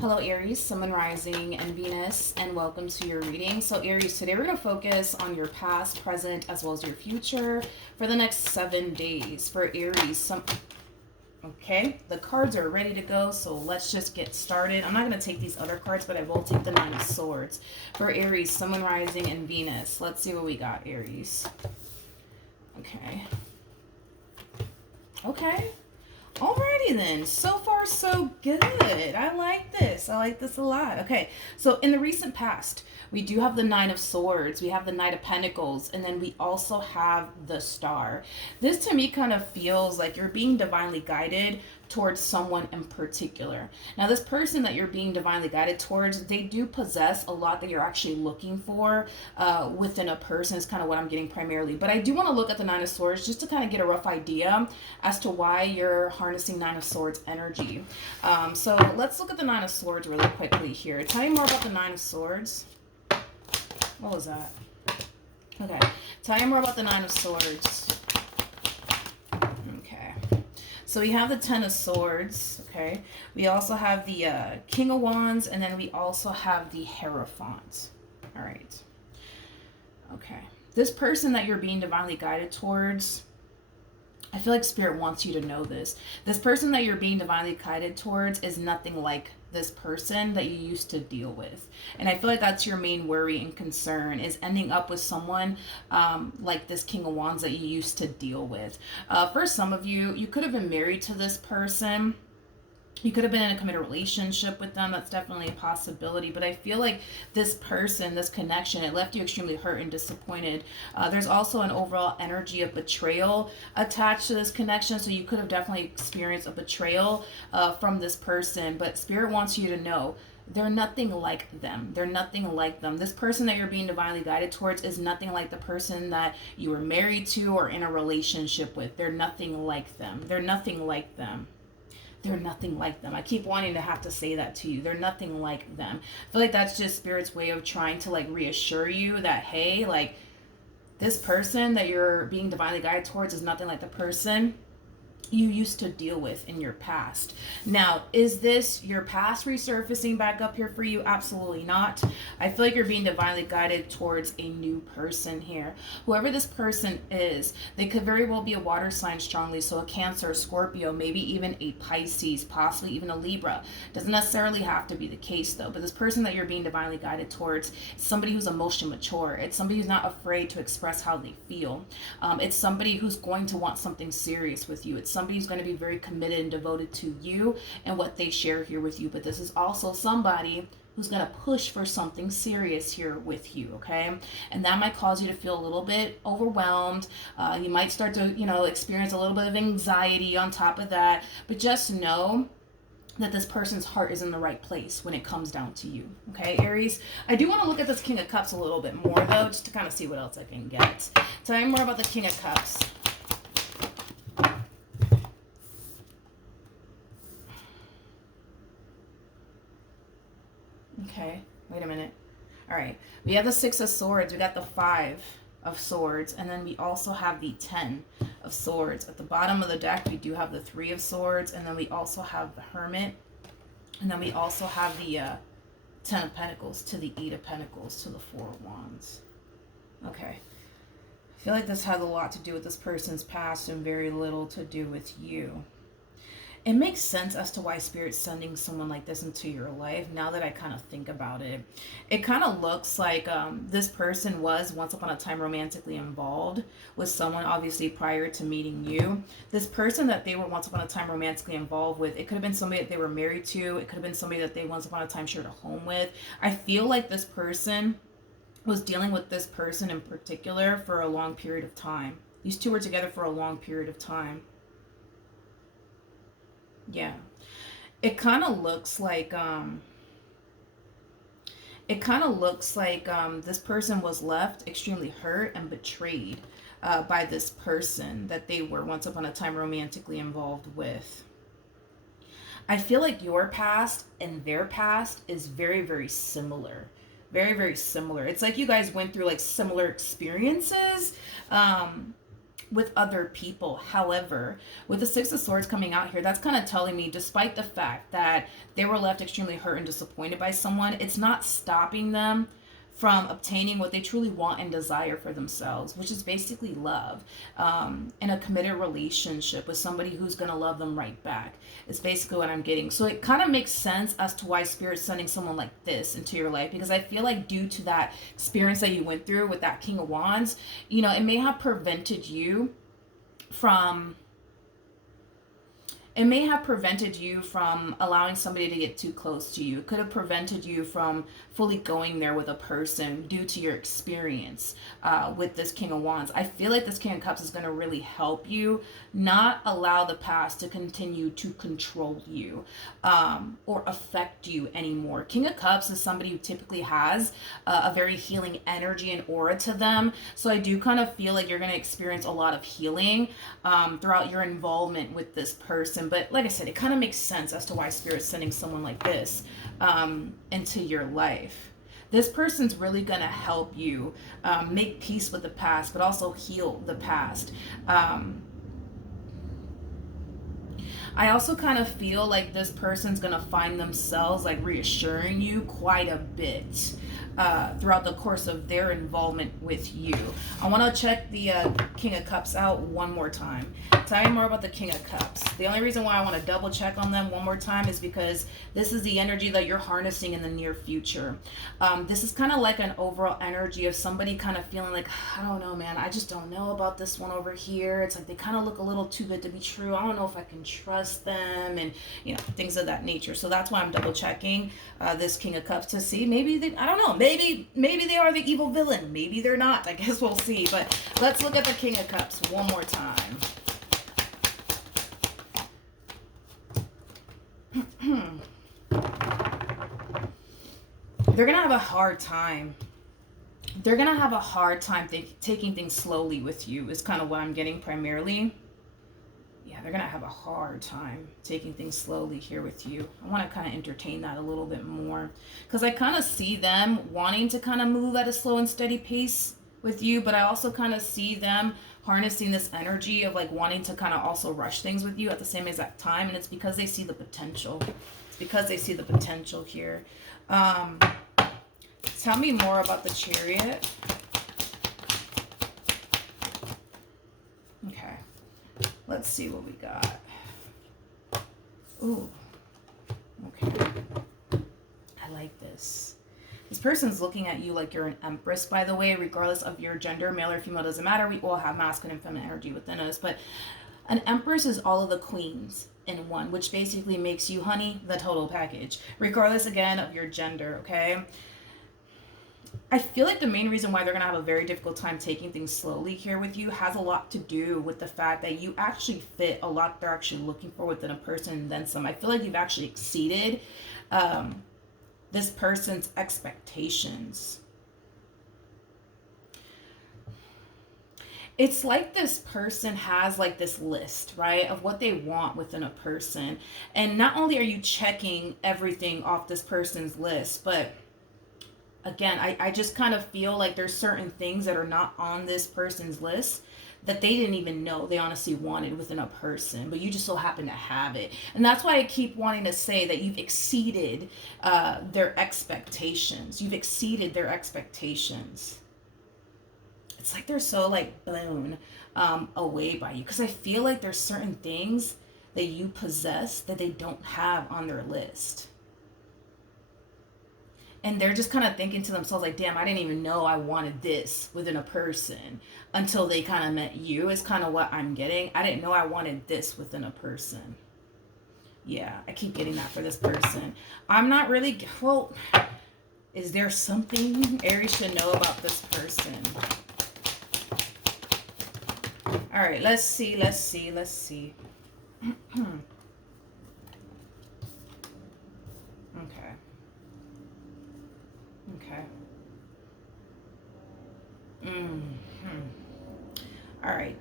Hello Aries, Sun, Moon, Rising, and Venus, and welcome to your reading. So Aries, today we're going to focus on your past, present, as well as your future for the next 7 days. For Aries, okay, the cards are ready to go, so let's just get started. I'm not going to take these other cards, but I will take the Nine of Swords. For Aries, Sun, Moon, Rising, and Venus. Let's see what we got, Aries. Okay. Okay. Alrighty then, so far so good. I like this. I like this a lot. Okay, so in the recent past, we do have the Nine of Swords, we have the Knight of Pentacles, and then we also have the Star. This to me kind of feels like you're being divinely guided towards someone in particular. Now, this person that you're being divinely guided towards, they do possess a lot that you're actually looking for within a person is kind of what I'm getting primarily. But I do want to look at the Nine of Swords just to kind of get a rough idea as to why you're harnessing Nine of Swords energy. So let's look at the Nine of Swords really quickly here. Tell me more about the Nine of Swords. What was that? Okay. Tell me more about the Nine of Swords. Okay. So we have the Ten of Swords, okay? We also have the King of Wands, and then we also have the Hierophant. All right. Okay. This person that you're being divinely guided towards, I feel like Spirit wants you to know this. This person that you're being divinely guided towards is nothing like this person that you used to deal with. And I feel like that's your main worry and concern, is ending up with someone like this King of Wands that you used to deal with. For some of you, you could have been married to this person. You could have been in a committed relationship with them. That's definitely a possibility. But I feel like this person, this connection, it left you extremely hurt and disappointed. There's also an overall energy of betrayal attached to this connection. So you could have definitely experienced a betrayal from this person. But Spirit wants you to know they're nothing like them. They're nothing like them. This person that you're being divinely guided towards is nothing like the person that you were married to or in a relationship with. They're nothing like them. They're nothing like them. They're nothing like them. I keep wanting to have to say that to you. They're nothing like them. I feel like that's just Spirit's way of trying to like reassure you that, hey, like this person that you're being divinely guided towards is nothing like the person you used to deal with in your past. Now, is this your past resurfacing back up here for you? Absolutely not. I feel like you're being divinely guided towards a new person here. Whoever this person is, they could very well be a water sign strongly, so a Cancer, Scorpio, maybe even a Pisces, possibly even a Libra. Doesn't necessarily have to be the case though, but this person that you're being divinely guided towards is somebody who's emotionally mature. It's somebody who's not afraid to express how they feel. It's somebody who's going to want something serious with you. It's somebody who's going to be very committed and devoted to you and what they share here with you. But this is also somebody who's going to push for something serious here with you, okay? And that might cause you to feel a little bit overwhelmed. You might start to, experience a little bit of anxiety on top of that. But just know that this person's heart is in the right place when it comes down to you. Okay, Aries? I do want to look at this King of Cups a little bit more, though, just to kind of see what else I can get. Tell me more about the King of Cups. Okay, wait a minute. All right, we have the Six of Swords, we got the Five of Swords, and then we also have the 10 of Swords. At the bottom of the deck, we do have the Three of Swords, and then we also have the Hermit, and then we also have the 10 of Pentacles to the 8 of Pentacles to the 4 of Wands. Okay. I feel like this has a lot to do with this person's past and very little to do with you. It makes sense as to why Spirit's sending someone like this into your life now that I kind of think about it. It kind of looks like this person was once upon a time romantically involved with someone, obviously prior to meeting you. This person that they were once upon a time romantically involved with, it could have been somebody that they were married to. It could have been somebody that they once upon a time shared a home with. I feel like this person was dealing with this person in particular for a long period of time. These two were together for a long period of time. Yeah. It kind of looks like this person was left extremely hurt and betrayed by this person that they were once upon a time romantically involved with. I feel like your past and their past is very, very similar. Very, very similar. It's like you guys went through like similar experiences. with other people. However, with the Six of Swords coming out here, that's kind of telling me, despite the fact that they were left extremely hurt and disappointed by someone, it's not stopping them from obtaining what they truly want and desire for themselves, which is basically love, in a committed relationship with somebody who's going to love them right back. It's basically what I'm getting. So it kind of makes sense as to why Spirit's sending someone like this into your life, because I feel like due to that experience that you went through with that King of Wands, you know, it may have prevented you from allowing somebody to get too close to you. It could have prevented you from fully going there with a person due to your experience with this King of Wands. I feel like this King of Cups is going to really help you not allow the past to continue to control you or affect you anymore. King of Cups is somebody who typically has a very healing energy and aura to them. So I do kind of feel like you're going to experience a lot of healing throughout your involvement with this person. But like I said, it kind of makes sense as to why Spirit's sending someone like this into your life. This person's really going to help you make peace with the past, but also heal the past. I also kind of feel like this person's going to find themselves like reassuring you quite a bit throughout the course of their involvement with you. I want to check the King of Cups out one more time. Tell me more about the King of Cups. The only reason why I want to double check on them one more time is because this is the energy that you're harnessing in the near future. This is kind of like an overall energy of somebody kind of feeling like, I don't know, man, I just don't know about this one over here. It's like they kind of look a little too good to be true. I don't know if I can trust them, and you know, things of that nature. So that's why I'm double checking this King of Cups to see maybe I don't know, maybe they are the evil villain, maybe they're not. I guess we'll see. But let's look at the King of Cups one more time. They're gonna have a hard time. They're gonna have a hard time taking things slowly with you, is kind of what I'm getting primarily. Yeah, they're gonna have a hard time taking things slowly here with you. I want to kind of entertain that a little bit more, because I kind of see them wanting to kind of move at a slow and steady pace with you, but I also kind of see them harnessing this energy of like wanting to kind of also rush things with you at the same exact time, and it's because they see the potential. It's because they see the potential here. Tell me more about the Chariot. Okay. Let's see what we got. Ooh. Okay. I like this. This person's looking at you like you're an empress, by the way, regardless of your gender, male or female, doesn't matter. We all have masculine and feminine energy within us. But an empress is all of the queens in one, which basically makes you, honey, the total package, regardless, again, of your gender, okay? I feel like the main reason why they're going to have a very difficult time taking things slowly here with you has a lot to do with the fact that you actually fit a lot they're actually looking for within a person and then some. I feel like you've actually exceeded this person's expectations. It's like this person has like this list, right, of what they want within a person. And not only are you checking everything off this person's list, but again, I just kind of feel like there's certain things that are not on this person's list that they didn't even know they honestly wanted within a person, but you just so happen to have it. And that's why I keep wanting to say that you've exceeded their expectations. You've exceeded their expectations. It's like they're so like blown away by you, because I feel like there's certain things that you possess that they don't have on their list. And they're just kind of thinking to themselves like, damn, I didn't even know I wanted this within a person until they kind of met you, is kind of what I'm getting. I didn't know I wanted this within a person. Yeah, I keep getting that for this person. I'm not really, well, is there something Aries should know about this person? All right, let's see. Okay. All right.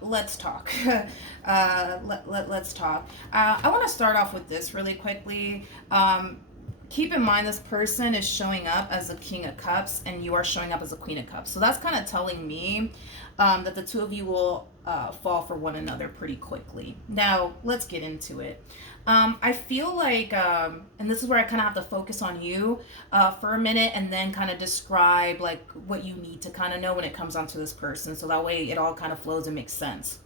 Let's talk. Let's talk. I want to start off with this really quickly. keep in mind this person is showing up as a King of Cups and you are showing up as a Queen of Cups. So that's kind of telling me that the two of you will fall for one another pretty quickly. Now, let's get into it. I feel like, and this is where I kind of have to focus on you for a minute and then kind of describe like what you need to kind of know when it comes onto this person. So that way it all kind of flows and makes sense.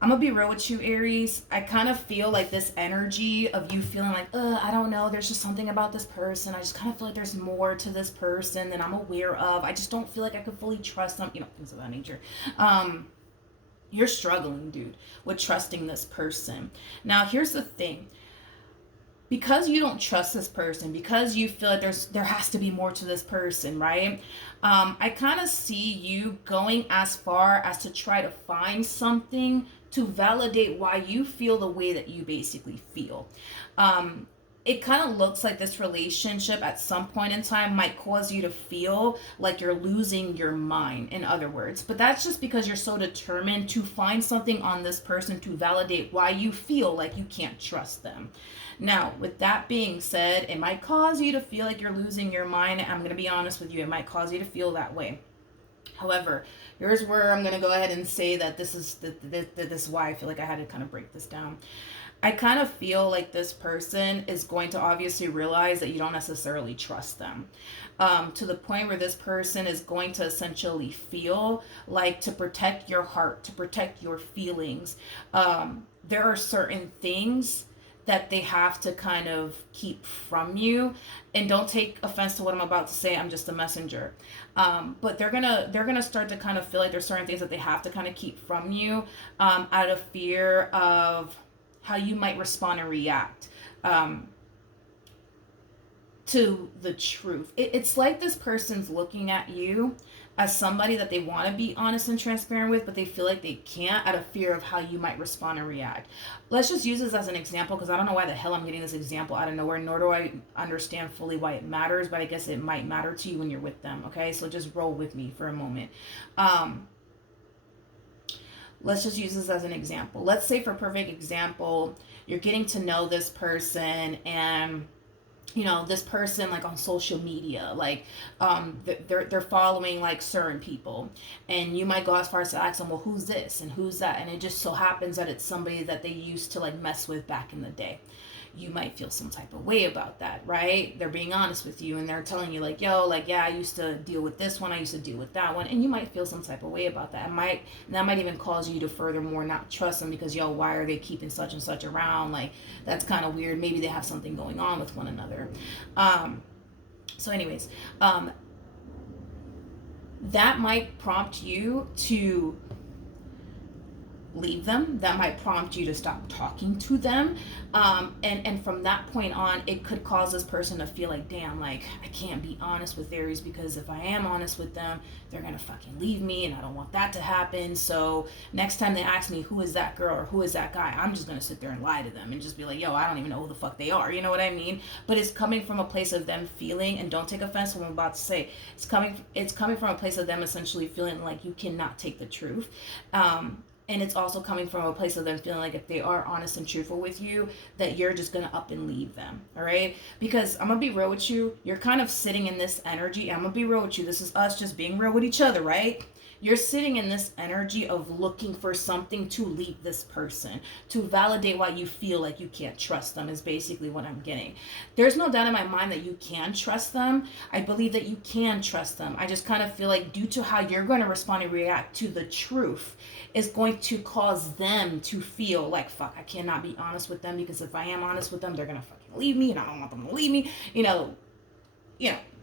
I'm gonna be real with you, Aries. I kind of feel like this energy of you feeling like, I don't know, there's just something about this person. I just kind of feel like there's more to this person than I'm aware of. I just don't feel like I could fully trust them, things of that nature. You're struggling, dude, with trusting this person. Now, here's the thing. Because you don't trust this person, because you feel like there has to be more to this person, right? I kind of see you going as far as to try to find something to validate why you feel the way that you basically feel. It kind of looks like this relationship at some point in time might cause you to feel like you're losing your mind, in other words. But that's just because you're so determined to find something on this person to validate why you feel like you can't trust them. Now, with that being said, it might cause you to feel like you're losing your mind. I'm going to be honest with you. It might cause you to feel that way. However, here's where I'm going to go ahead and say that this is why I feel like I had to kind of break this down. I kind of feel like this person is going to obviously realize that you don't necessarily trust them. To the point where this person is going to essentially feel like to protect your heart, to protect your feelings, there are certain things that they have to kind of keep from you. And don't take offense to what I'm about to say. I'm just a messenger. But they're gonna start to kind of feel like there's certain things that they have to kind of keep from you, out of fear of how you might respond and react to the truth. It's like this person's looking at you as somebody that they want to be honest and transparent with, but they feel like they can't out of fear of how you might respond and react. Let's just use this as an example, because I don't know why the hell I'm getting this example out of nowhere, nor do I understand fully why it matters, but I guess it might matter to you when you're with them, okay? So just roll with me for a moment. Let's just use this as an example. Let's say, for perfect example, you're getting to know this person, and this person, like, on social media, like, they're following like certain people, and you might go as far as to ask them, well, who's this and who's that, and it just so happens that it's somebody that they used to like mess with back in the day. You might feel some type of way about that, right? They're being honest with you and they're telling you like, yo, like, yeah, I used to deal with this one, I used to deal with that one, and you might feel some type of way about that. That might even cause you to furthermore not trust them, because, yo, why are they keeping such and such around? Like, that's kind of weird. Maybe they have something going on with one another. So anyways, that might prompt you to leave them. That might prompt you to stop talking to them, and from that point on, it could cause this person to feel like, damn, like, I can't be honest with Aries, because if I am honest with them, they're gonna fucking leave me, and I don't want that to happen. So next time they ask me who is that girl or who is that guy, I'm just gonna sit there and lie to them and just be like, yo, I don't even know who the fuck they are. You know what I mean? But it's coming from a place of them feeling, and don't take offense to what I'm about to say, it's coming from a place of them essentially feeling like you cannot take the truth. And it's also coming from a place of them feeling like if they are honest and truthful with you, that you're just going to up and leave them. All right? Because I'm going to be real with you. You're kind of sitting in this energy. I'm going to be real with you. This is us just being real with each other, right? You're sitting in this energy of looking for something to leave this person, to validate why you feel like you can't trust them, is basically what I'm getting. There's no doubt in my mind that you can trust them. I believe that you can trust them. I just kind of feel like, due to how you're going to respond and react to the truth, is going to cause them to feel like, fuck, I cannot be honest with them, because if I am honest with them, they're going to fucking leave me, and I don't want them to leave me,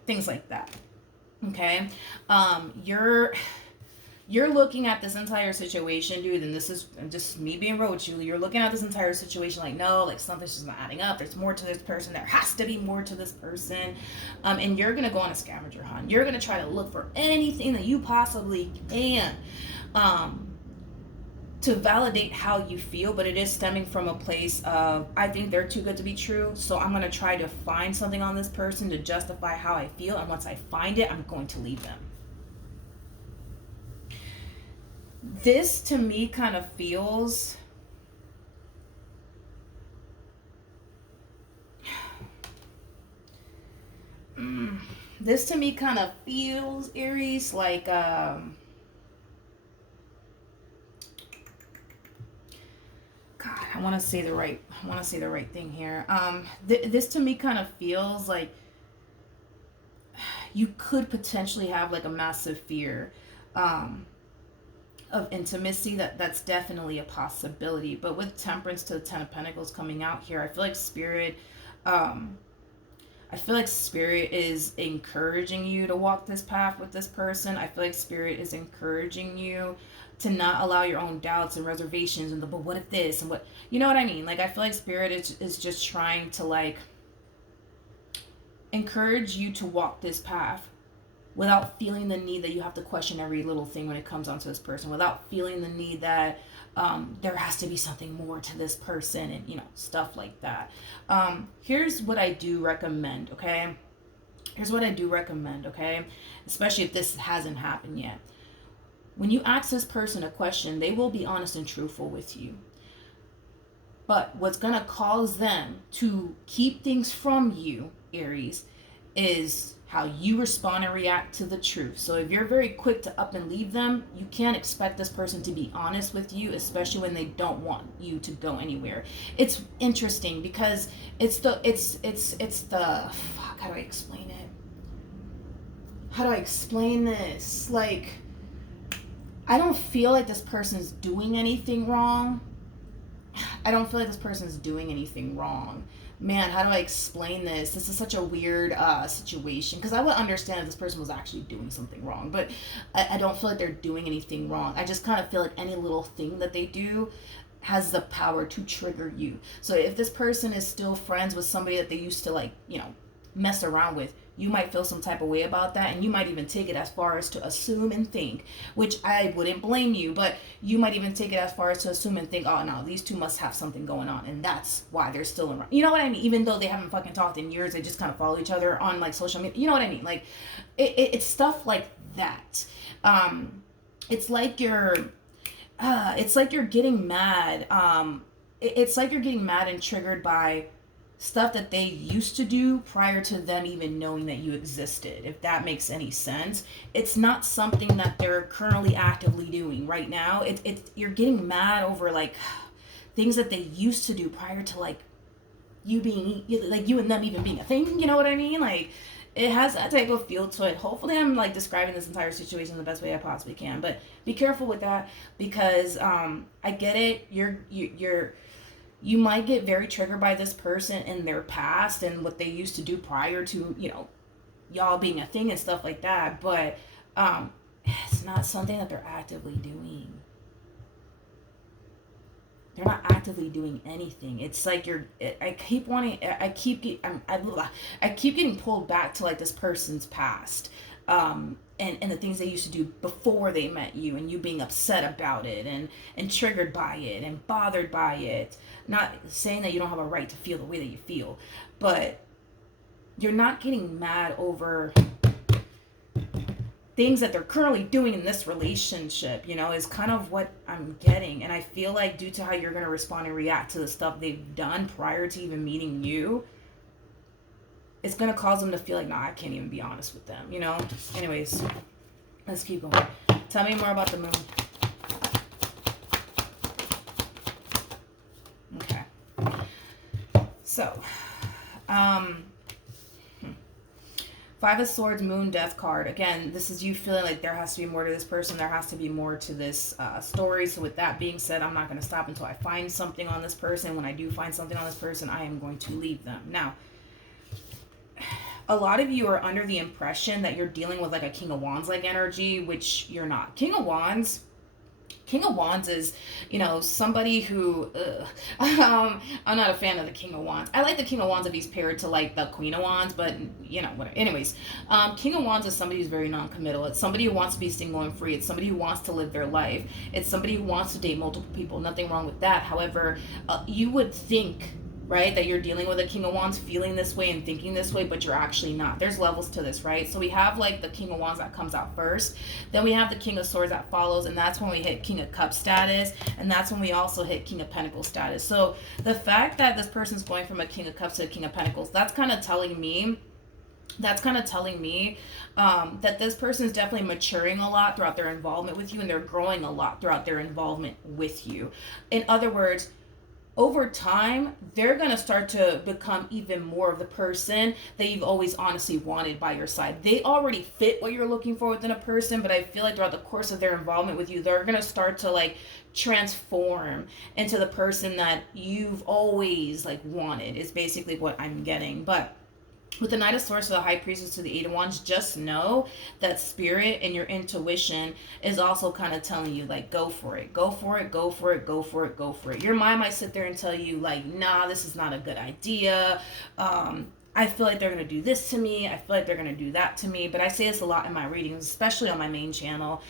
things like that. Okay? You're looking at this entire situation, dude, and this is just me being real with you. You're looking at this entire situation like, no, like, something's just not adding up. There's more to this person. There has to be more to this person. And you're going to go on a scavenger hunt. You're going to try to look for anything that you possibly can to validate how you feel, but it is stemming from a place of, I think they're too good to be true, so I'm going to try to find something on this person to justify how I feel, and once I find it, I'm going to leave them. This, to me, kind of feels This to me kind of feels, Aries, like God, I want to say the right thing here. This to me kind of feels like you could potentially have like a massive fear um, of intimacy. That's definitely a possibility. But with Temperance to the Ten of Pentacles coming out here, um, I feel like Spirit is encouraging you to walk this path with this person. I feel like Spirit is encouraging you to not allow your own doubts and reservations and the but what if this and what, you know what I mean? Like I feel like Spirit is just trying to like encourage you to walk this path without feeling the need that you have to question every little thing when it comes onto this person, without feeling the need that there has to be something more to this person and, you know, stuff like that. Here's what I do recommend, okay? Here's what I do recommend, okay? Especially if this hasn't happened yet. When you ask this person a question, they will be honest and truthful with you. But what's going to cause them to keep things from you, Aries, is how you respond and react to the truth. So if you're very quick to up and leave them, you can't expect this person to be honest with you, especially when they don't want you to go anywhere. It's interesting because it's the fuck, how do I explain it? How do I explain this? Like, I don't feel like this person's doing anything wrong. I don't feel like this person's doing anything wrong. Man, how do I explain this? This is such a weird situation, because I would understand if this person was actually doing something wrong, but I don't feel like they're doing anything wrong. I just kind of feel like any little thing that they do has the power to trigger you. So if this person is still friends with somebody that they used to, like, you know, mess around with, you might feel some type of way about that, and you might even take it as far as to assume and think, which I wouldn't blame you, but you might even take it as far as to assume and think, oh no, these two must have something going on, and that's why they're still around. You know what I mean? Even though they haven't fucking talked in years, they just kind of follow each other on like social media. You know what I mean? Like it's stuff like that. It's like you're getting mad. It's like you're getting mad and triggered by stuff that they used to do prior to them even knowing that you existed, if that makes any sense. It's not something that they're currently actively doing right now. You're getting mad over like things that they used to do prior to like you being, like you and them even being a thing, you know what I mean? Like it has that type of feel to it. Hopefully I'm like describing this entire situation the best way I possibly can, but be careful with that, because I get it. You might get very triggered by this person in their past and what they used to do prior to, you know, y'all being a thing and stuff like that. But it's not something that they're actively doing. They're not actively doing anything. It's like I keep getting pulled back to like this person's past. And the things they used to do before they met you, and you being upset about it and triggered by it and bothered by it. Not saying that you don't have a right to feel the way that you feel, but you're not getting mad over things that they're currently doing in this relationship, you know, is kind of what I'm getting. And I feel like due to how you're going to respond and react to the stuff they've done prior to even meeting you, it's going to cause them to feel like, nah, I can't even be honest with them, you know? Anyways, let's keep going. Tell me more about the moon. Okay. So, Five of Swords, Moon, Death card. Again, this is you feeling like there has to be more to this person. There has to be more to this story. So with that being said, I'm not going to stop until I find something on this person. When I do find something on this person, I am going to leave them. Now, a lot of you are under the impression that you're dealing with like a King of Wands like energy, which you're not. King of Wands is, you know, somebody who I'm not a fan of the King of Wands. I like the King of Wands if he's paired to like the Queen of Wands, but you know, whatever. Anyways, King of Wands is somebody who's very non-committal. It's somebody who wants to be single and free. It's somebody who wants to live their life. It's somebody who wants to date multiple people. Nothing wrong with that. However, you would think, right, that you're dealing with a King of Wands feeling this way and thinking this way, but you're actually not. There's levels to this, right? So we have like the King of Wands that comes out first, then we have the King of Swords that follows, and that's when we hit King of Cups status, and that's when we also hit King of Pentacles status. So the fact that this person's going from a King of Cups to a King of Pentacles, that's kind of telling me That's kind of telling me that this person is definitely maturing a lot throughout their involvement with you, and they're growing a lot throughout their involvement with you. In other words, over time, they're going to start to become even more of the person that you've always honestly wanted by your side. They already fit what you're looking for within a person, but I feel like throughout the course of their involvement with you, they're going to start to like transform into the person that you've always like wanted, is basically what I'm getting. But with the Knight of Swords to the High Priestess to the Eight of Wands, just know that spirit and your intuition is also kind of telling you, like, go for it, go for it, go for it, go for it, go for it. Your mind might sit there and tell you, like, nah, this is not a good idea. I feel like they're going to do this to me. I feel like they're going to do that to me. But I say this a lot in my readings, especially on my main channel.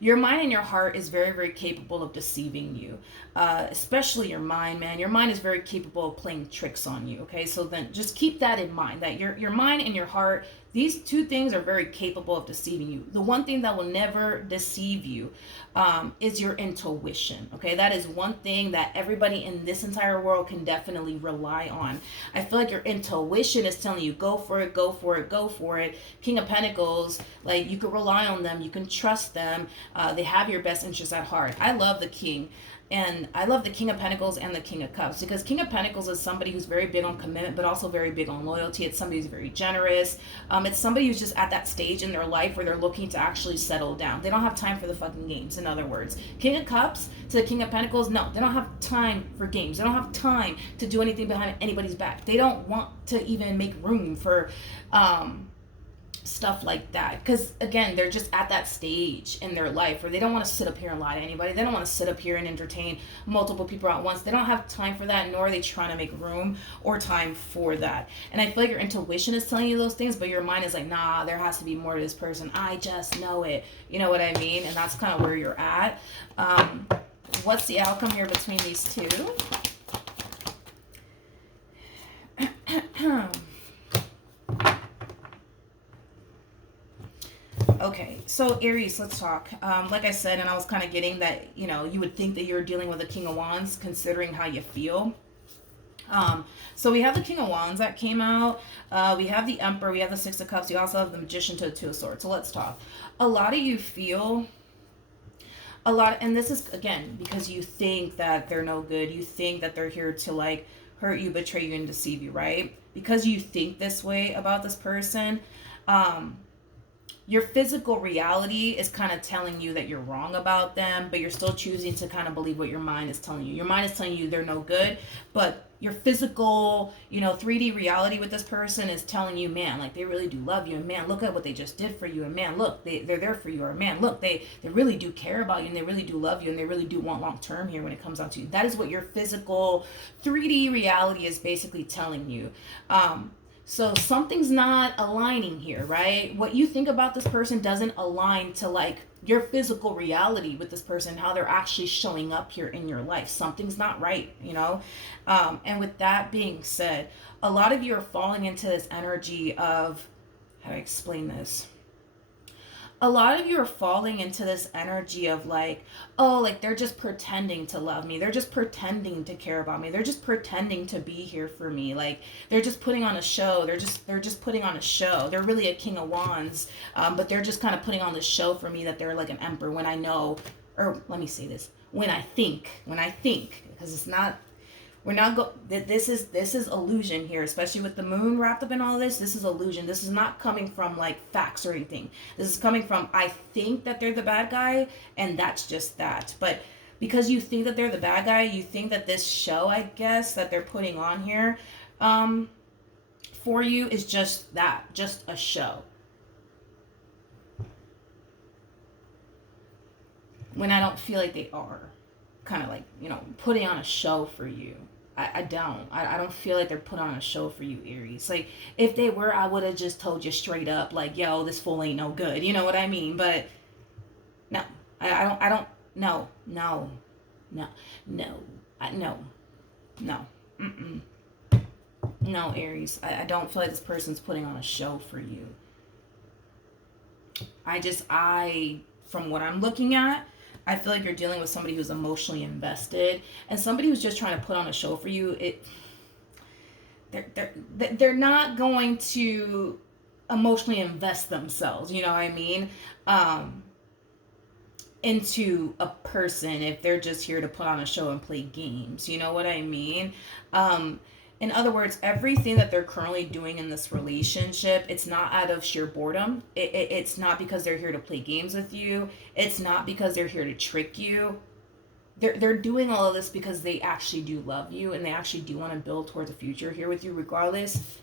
Your mind and your heart is very, very capable of deceiving you, especially your mind, man. Your mind is very capable of playing tricks on you, okay? So then just keep that in mind, that your mind and your heart, these two things are very capable of deceiving you. The one thing that will never deceive you is your intuition, okay? That is one thing that everybody in this entire world can definitely rely on. I feel like your intuition is telling you, go for it, go for it, go for it. King of Pentacles, like, you can rely on them, you can trust them. They have your best interests at heart. I love the King. And I love the King of Pentacles and the King of Cups, because King of Pentacles is somebody who's very big on commitment, but also very big on loyalty. It's somebody who's very generous. It's somebody who's just at that stage in their life where they're looking to actually settle down. They don't have time for the fucking games, in other words. King of Cups to the King of Pentacles, no, they don't have time for games. They don't have time to do anything behind anybody's back. They don't want to even make room for stuff like that, because again, they're just at that stage in their life where they don't want to sit up here and lie to anybody. They don't want to sit up here and entertain multiple people at once. They don't have time for that, nor are they trying to make room or time for that. And I feel like your intuition is telling you those things, but your mind is like, nah, there has to be more to this person, I just know it, you know what I mean? And that's kind of where you're at. What's the outcome here between these two? Okay, so Aries, let's talk. Like I said, and I was kind of getting that, you know, you would think that you're dealing with a King of Wands considering how you feel. So we have the King of Wands that came out. We have the Emperor. We have the Six of Cups. We also have the Magician to the Two of Swords. So let's talk. A lot of you feel a lot, and this is, again, because you think that they're no good. You think that they're here to, like, hurt you, betray you, and deceive you, right? Because you think this way about this person, your physical reality is kind of telling you that you're wrong about them, but you're still choosing to kind of believe what your mind is telling you. Your mind is telling you they're no good, but your physical, 3D reality with this person is telling you, man, like, they really do love you, and man, look at what they just did for you, and man, look, they're there for you, or man, look, they really do care about you, and they really do love you, and they really do want long term here when it comes down to you. That is what your physical 3D reality is basically telling you. So something's not aligning here, right? What you think about this person doesn't align to, like, your physical reality with this person, how they're actually showing up here in your life. Something's not right, And with that being said, a lot of you are falling into this energy of, how do I explain this? A lot of you are falling into this energy of, like, oh, like, they're just pretending to love me. They're just pretending to care about me. They're just pretending to be here for me. Like, they're just putting on a show. They're just putting on a show. They're really a King of Wands, but they're just kind of putting on the show for me that they're like an emperor, when I know, or let me say this, when I think, because it's not, we're not this is illusion here, especially with the moon wrapped up in all of this. This is illusion. This is not coming from, like, facts or anything. This is coming from, I think that they're the bad guy, and that's just that. But because you think that they're the bad guy, you think that this show, I guess, that they're putting on here for you is just that, just a show. When I don't feel like they are kind of, like, putting on a show for you. I don't feel like they're put on a show for you, Aries. Like, if they were, I would have just told you straight up, like, yo, this fool ain't no good. You know what I mean? But no, I don't, no, no, Aries. I don't feel like this person's putting on a show for you. From what I'm looking at, I feel like you're dealing with somebody who's emotionally invested, and somebody who's just trying to put on a show for you. they're not going to emotionally invest themselves, you know what I mean, into a person if they're just here to put on a show and play games, you know what I mean. In other words, everything that they're currently doing in this relationship, it's not out of sheer boredom. It's not because they're here to play games with you. It's not because they're here to trick you. They're doing all of this because they actually do love you and they actually do want to build towards a future here with you, regardless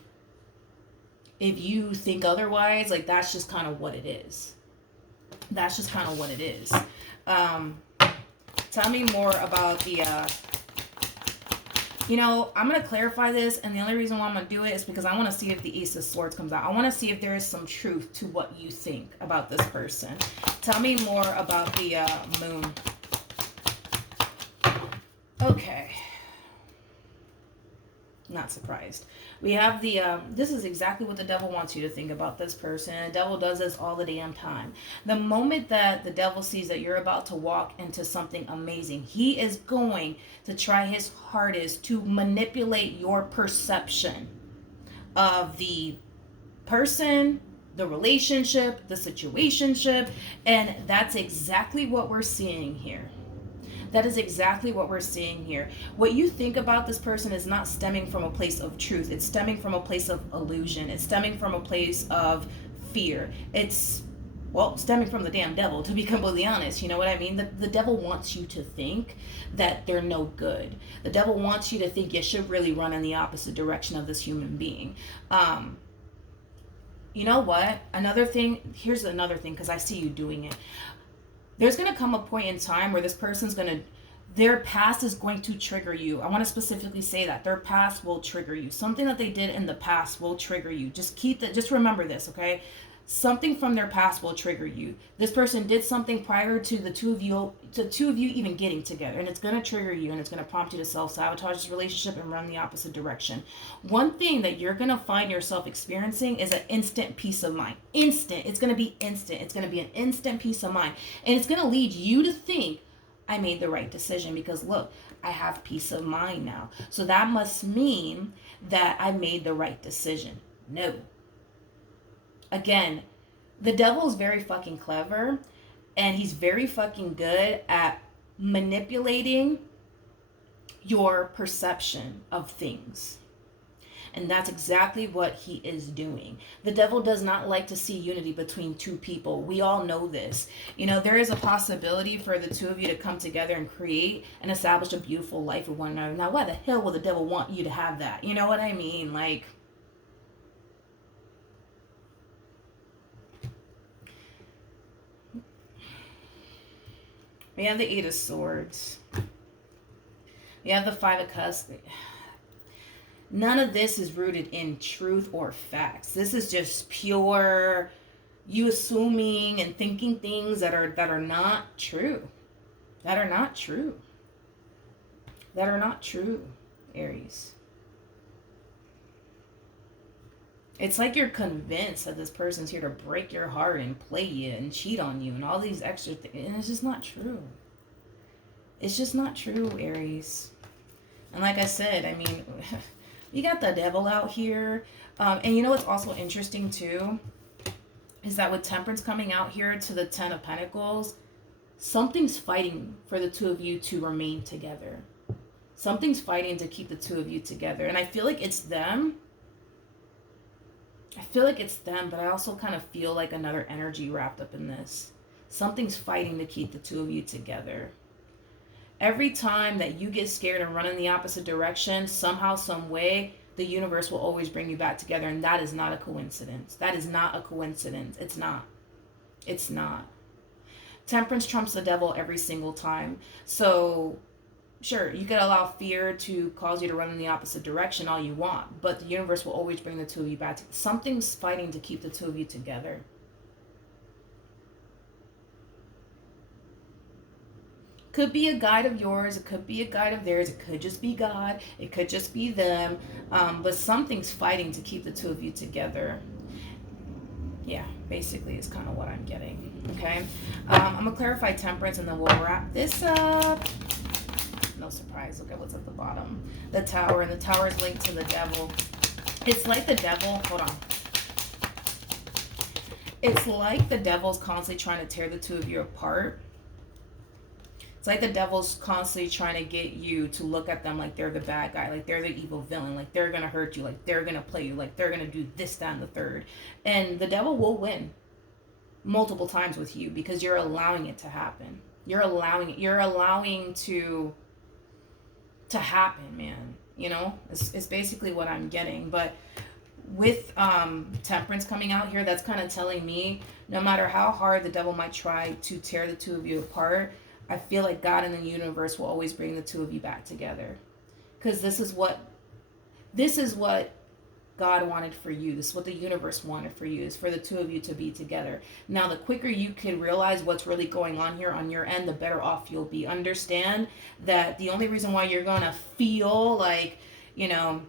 if you think otherwise. Like, that's just kind of what it is. That's just kind of what it is. Tell me more about the I'm going to clarify this, and the only reason why I'm going to do it is because I want to see if the Ace of Swords comes out. I want to see if there is some truth to what you think about this person. Tell me more about the Moon. Okay. Not surprised. We have the, this is exactly what the devil wants you to think about this person. The devil does this all the damn time. The moment that the devil sees that you're about to walk into something amazing, he is going to try his hardest to manipulate your perception of the person, the relationship, the situationship, and that's exactly what we're seeing here. That is exactly what we're seeing here. What you think about this person is not stemming from a place of truth. It's stemming from a place of illusion. It's stemming from a place of fear. It's, well, stemming from the damn devil, to be completely honest. You know what I mean? The devil wants you to think that they're no good. The devil wants you to think you should really run in the opposite direction of this human being. You know what? Another thing, here's another thing, because I see you doing it. There's going to come a point in time where this person's going to, their past is going to trigger you. I want to specifically say that. Their past will trigger you. Something that they did in the past will trigger you. Just remember this, okay? Something from their past will trigger you. This person did something prior to the two of you even getting together, and it's going to trigger you, and it's going to prompt you to self-sabotage this relationship and run the opposite direction. One thing that you're going to find yourself experiencing is an instant peace of mind. Instant. It's going to be instant. It's going to be an instant peace of mind, and it's going to lead you to think, I made the right decision because look, I have peace of mind now. So that must mean that I made the right decision. No. Again, the devil is very fucking clever, and he's very fucking good at manipulating your perception of things. And that's exactly what he is doing. The devil does not like to see unity between two people. We all know this. You know, there is a possibility for the two of you to come together and create and establish a beautiful life with one another. Now, why the hell will the devil want you to have that? You know what I mean? Like, we have the Eight of Swords. We have the Five of Cups. None of this is rooted in truth or facts. This is just pure you assuming and thinking things that are not true. That are not true. That are not true, Aries. It's like you're convinced that this person's here to break your heart and play you and cheat on you and all these extra things. And it's just not true. It's just not true, Aries. And like I said, I mean, you got the devil out here. And you know what's also interesting too? Is that with Temperance coming out here to the Ten of Pentacles, something's fighting for the two of you to remain together. Something's fighting to keep the two of you together. And I feel like it's them. But I also kind of feel like another energy wrapped up in this. Something's fighting to keep the two of you together. Every time that you get scared and run in the opposite direction, somehow, some way, the universe will always bring you back together. And that is not a coincidence. That is not a coincidence. It's not. It's not. Temperance trumps the devil every single time. So, sure, you could allow fear to cause you to run in the opposite direction all you want, but the universe will always bring the two of you back. Something's fighting to keep the two of you together. Could be a guide of yours, it could be a guide of theirs, it could just be God, it could just be them, but something's fighting to keep the two of you together. Yeah, basically is kind of what I'm getting, okay? I'm going to clarify Temperance and then we'll wrap this up. No surprise, look at what's at the bottom. The Tower, and the Tower is linked to the Devil. It's like the devil, hold on. It's like the devil's constantly trying to tear the two of you apart. It's like the devil's constantly trying to get you to look at them like they're the bad guy, like they're the evil villain, like they're going to hurt you, like they're going to play you, like they're going to do this, that, and the third. And the devil will win multiple times with you because you're allowing it to happen. You're allowing to happen, man. You know, it's basically what I'm getting. But with temperance coming out here, that's kind of telling me no matter how hard the devil might try to tear the two of you apart, I feel like God and the universe will always bring the two of you back together, because this is what God wanted for you. This is what the universe wanted for you, is for the two of you to be together. Now, the quicker you can realize what's really going on here on your end, the better off you'll be. Understand that the only reason why you're going to feel like, you know,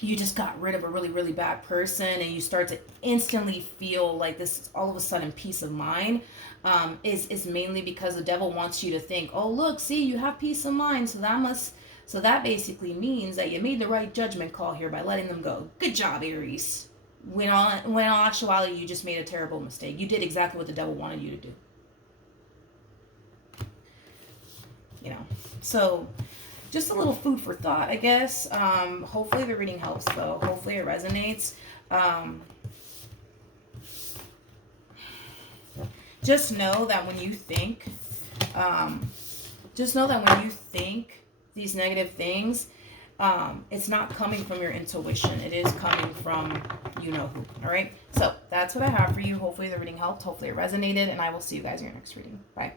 you just got rid of a really, really bad person and you start to instantly feel like this all of a sudden peace of mind, is mainly because the devil wants you to think, oh, look, see, you have peace of mind. So that basically means that you made the right judgment call here by letting them go. Good job, Aries. When in actuality, you just made a terrible mistake. You did exactly what the devil wanted you to do. You know, so just a little food for thought, I guess. Hopefully the reading helps, though. Hopefully it resonates. Just know that when you think, these negative things, it's not coming from your intuition. It is coming from you know who. All right. So that's what I have for you. Hopefully the reading helped. Hopefully it resonated, and I will see you guys in your next reading. Bye.